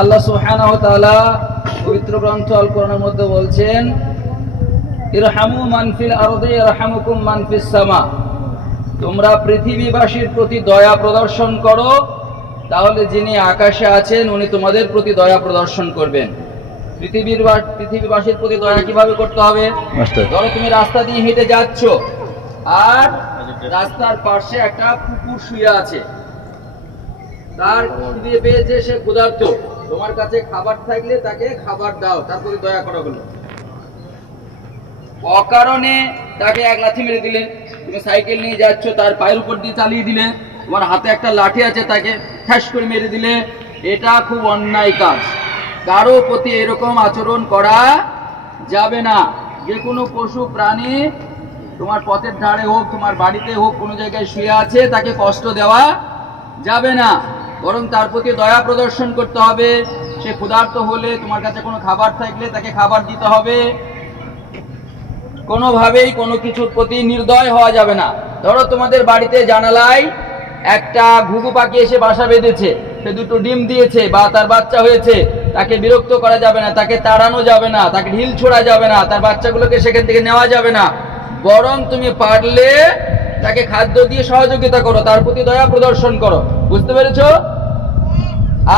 আল্লাহ সুবহানাহু ওয়া তাআলা পবিত্র গ্রন্থ আল কোরআনের মধ্যে বলছেন, ইরহামু মান ফিল আরদি ইয়ারহামুকুম মান ফিস সামা। তোমরা পৃথিবীবাসীর প্রতি দয়া প্রদর্শন করো, তাহলে যিনি আকাশে আছেন উনি তোমাদের প্রতি দয়া প্রদর্শন করবেন। পৃথিবীবাসীর প্রতি দয়া কিভাবে করতে হবে? ধরো তুমি রাস্তা দিয়ে হেঁটে যাচ্ছ, আর রাস্তার পাশে একটা কুকুর শুয়ে আছে, তার খিদে পেয়েছে, সে ক্ষুধার্ত। তোমার কাছে খাবার থাকলে তাকে খাবার দাও, তার প্রতি দয়া করা হলো। অকারণে তাকে এক লাথি মেরে দিলে। তুমি সাইকেল নিয়ে যাচ্ছ, তার পায়ের উপর দিয়ে চালিয়ে দিলে। তোমার হাতে একটা লাঠি আছে, তাকে ঠ্যাস করে মেরে দিলে। এটা খুব অন্যায় কাজ। কারো প্রতি এরকম আচরণ করা যাবে না। যে কোনো পশু প্রাণী তোমার পথের ধারে হোক, তোমার বাড়িতে হোক, কোনো জায়গায় শুয়ে আছে, তাকে কষ্ট দেওয়া যাবে না, বরং তার প্রতি দয়া প্রদর্শন করতে হবে। সে ক্ষুধার্ত হলে, তোমার কাছে কোনো খাবার থাকলে তাকে খাবার দিতে হবে। কোনোভাবেই কোনো কিছুর প্রতি নির্দয় হওয়া যাবে না। ধরো তোমাদের বাড়িতে জানালায় একটা ঘুঘু পাখি এসে বাসা বেঁধেছে, সে দুটো ডিম দিয়েছে বা তার বাচ্চা হয়েছে, তাকে বিরক্ত করা যাবে না, তাকে তাড়ানো যাবে না, তাকে ঢিল ছোড়া যাবে না, তার বাচ্চাগুলোকে সেখান থেকে নেওয়া যাবে না। বরং তুমি পারলে তাকে খাদ্য দিয়ে সহযোগিতা করো, তার প্রতি দয়া প্রদর্শন করো। বুঝতে পেরেছো?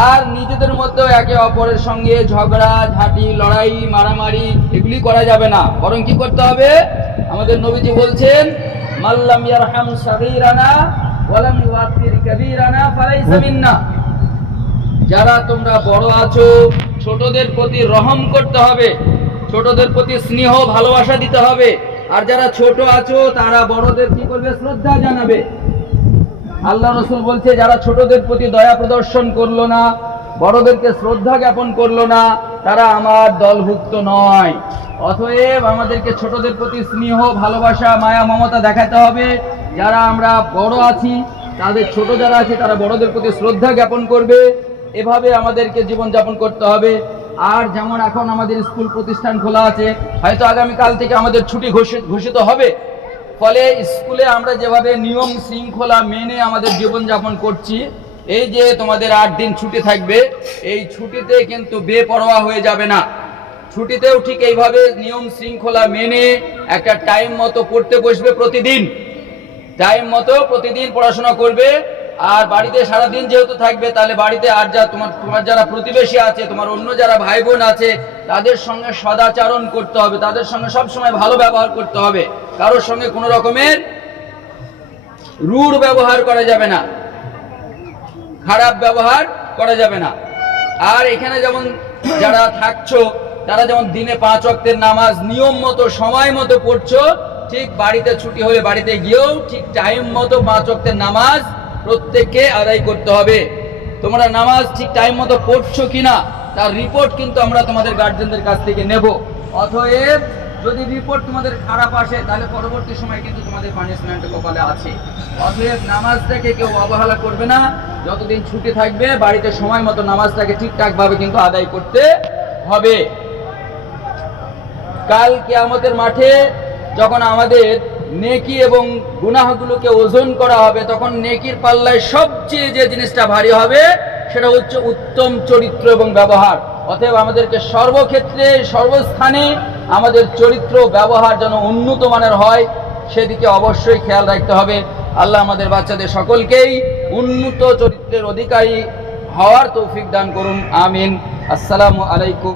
আর নিজেদের মধ্যেও একে অপরের সঙ্গে ঝগড়া ঝাঁটি, লড়াই, মারামারি এগুলি করা যাবে না। বরং কি করতে হবে? আমাদের নবীজি বলছেন, মাল্লাম ইয়ারহাম সাগীরানা ওয়ালাম ইউআক্কির কাবীরানা ফালাইসা মিন্না। যারা তোমরা বড় আছো, ছোটদের প্রতি রহম করতে হবে, ছোটদের প্রতি স্নেহ ভালোবাসা দিতে হবে। আর যারা ছোট আছো, তারা বড়দের কি করবে? শ্রদ্ধা জানাবে। আল্লাহ রাসূল বলছে, যারা ছোটদের প্রতি দয়া প্রদর্শন করলো না, বড়দেরকে শ্রদ্ধা জ্ঞাপন করলো না, তারা আমার দলভুক্ত নয়। অতএব আমাদেরকে ছোটদের প্রতি স্নেহ, ভালোবাসা, মায়া, মমতা দেখাতে হবে। যারা আমরা বড় আছি, তাদের ছোট যারা আছে, তারা বড়দের প্রতি শ্রদ্ধা জ্ঞাপন করবে। এভাবে আমাদেরকে জীবনযাপন করতে হবে। আর যেমন এখন আমাদের স্কুল প্রতিষ্ঠান খোলা আছে, হয়তো আগামীকাল থেকে আমাদের ছুটি ঘোষিত হবে। ফলে স্কুলে আমরা যেভাবে নিয়ম শৃঙ্খলা মেনে আমাদের জীবনযাপন করছি, এই যে তোমাদের 8 দিন ছুটি থাকবে, এই ছুটিতে কিন্তু বেপরোয়া হয়ে যাবে না। ছুটিতেও ঠিক এইভাবে নিয়ম শৃঙ্খলা মেনে একটা টাইম মতো পড়তে বসবে, প্রতিদিন টাইম মতো প্রতিদিন পড়াশোনা করবে। আর বাড়িতে সারাদিন যেহেতু থাকবে, তাহলে বাড়িতে আর যা তোমার যারা প্রতিবেশী আছে, তোমার অন্য যারা ভাই বোন আছে, তাদের সঙ্গে সদাচরণ করতে হবে, তাদের সঙ্গে সবসময় ভালো ব্যবহার করতে হবে। কারোর সঙ্গে কোনো রকমের রূঢ় ব্যবহার করা যাবে না, খারাপ ব্যবহার করা যাবে না। আর এখানে যেমন যারা থাকছো, তারা যেমন দিনে 5 ওয়াক্তের নামাজ নিয়ম মতো সময় মতো পড়ছো, ঠিক বাড়িতে ছুটি হলে বাড়িতে গিয়েও ঠিক টাইম মতো 5 ওয়াক্তের নামাজ প্রত্যেককে আদায় করতে হবে। তোমরা নামাজ ঠিক টাইম মতো পড়ছো কিনা তার রিপোর্ট কিন্তু আমরা তোমাদের গার্জেনদের কাছ থেকে নেব। অতএব যদি রিপোর্ট তোমাদের খারাপ আসে, তাহলে পরবর্তী সময় কিন্তু তোমাদের পানিশমেন্ট কপালে আছে। অতএব নামাজটাকে কেউ অবহেলা করবে না। যতদিন ছুটি থাকবে, বাড়িতে সময় মতো নামাজটাকে ঠিকঠাক ভাবে কিন্তু আদায় করতে হবে। কাল কিয়ামতের মাঠে যখন আমাদের নেকি এবং গুনাহগুলোকে ওজন করা হবে, তখন নেকির পাল্লায় সবচেয়ে যে জিনিসটা ভারী হবে, সেটা হচ্ছে উত্তম চরিত্র এবং ব্যবহার। অতএব আমাদেরকে সর্বক্ষেত্রে, সর্বস্থানে আমাদের চরিত্র ব্যবহার যেন উন্নত মানের হয়, সেদিকে অবশ্যই খেয়াল রাখতে হবে। আল্লাহ আমাদের বাচ্চাদের সকলকেই উন্নত চরিত্রের অধিকারী হওয়ার তৌফিক দান করুন। আমিন। আসসালামু আলাইকুম।